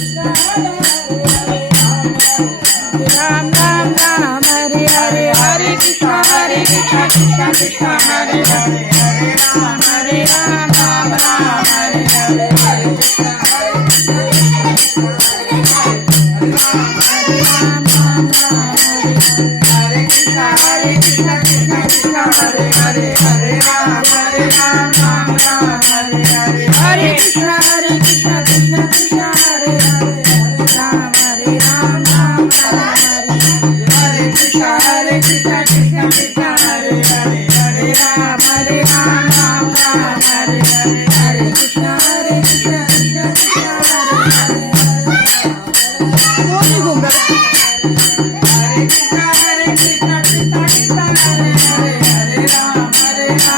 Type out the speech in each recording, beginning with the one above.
Ram Ram Ram Hare Hare Hare Krishna Krishna Krishna Hare Hare Hare Ram Ram Ram Hare Hare Hare Krishna Hare Krishna Krishna Hare Hare Hare Ram Ram Hare Hare Hare Krishna Krishna Krishna Hare Hare Ram Ram Hare Hare Krishna Krishna Krishna Hare Hare Hare Ram Hare Hare Hare Krishna Krishna Krishna Hare Hare कोणी घुमरा Hare Krishna Krishna Krishna Hare Hare Hare Ram Hare Ram Hare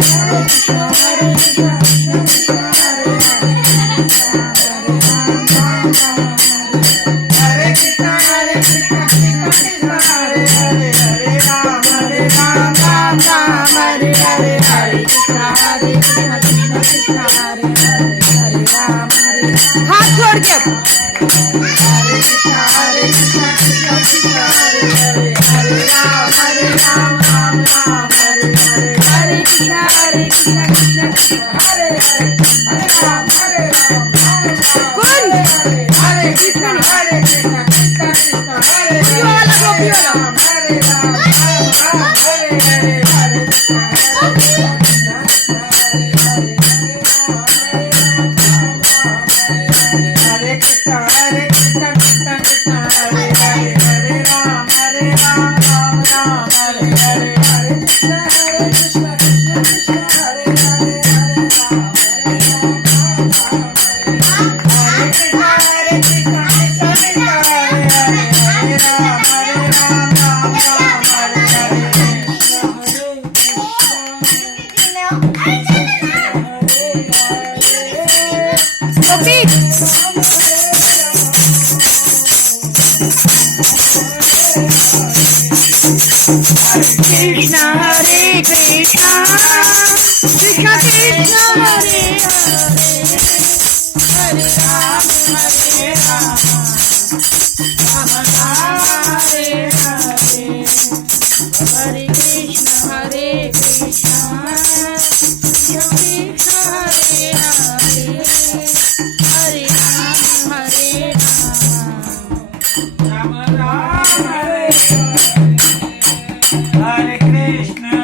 Hare Krishna Krishna Krishna Hare Hare Hare Krishna Krishna Krishna Hare Hare Hare Ram Hare Hare Hare Krishna Krishna Krishna Hare Hare Hare Ram Hare हाथ जोड़ के Hare Krishna Krishna Krishna Hare Hare Hare Ram Hare Hare Hare Krishna Krishna Krishna Hare Hare Hare Ram Hare कौन Hare Krishna Krishna Krishna Hare Hare गोपी वाला Hare Ram Hare Hare Hare Krishna Krishna Krishna Hare Hare Hare Ram Hare Hare Hare Krishna Krishna Krishna Hare Hare Hare Ram Hare Krishna Krishna Hare Hare Krishna Hare Krishna Krishna Krishna Hare Hare Hare Ram Hare Ram Ram Ram Hare Hare Hare Krishna Krishna Krishna Hare Hare Hare Ram Hare Ram Ram Hare Hare Krishna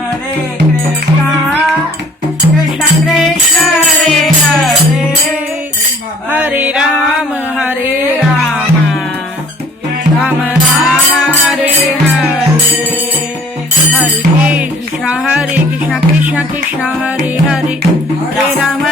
Krishna Krishna Hare Hare Hare Ram Hare Ram Ram Ram Hare Hare Hare Krishna Krishna Krishna Hare Hare Hare Ram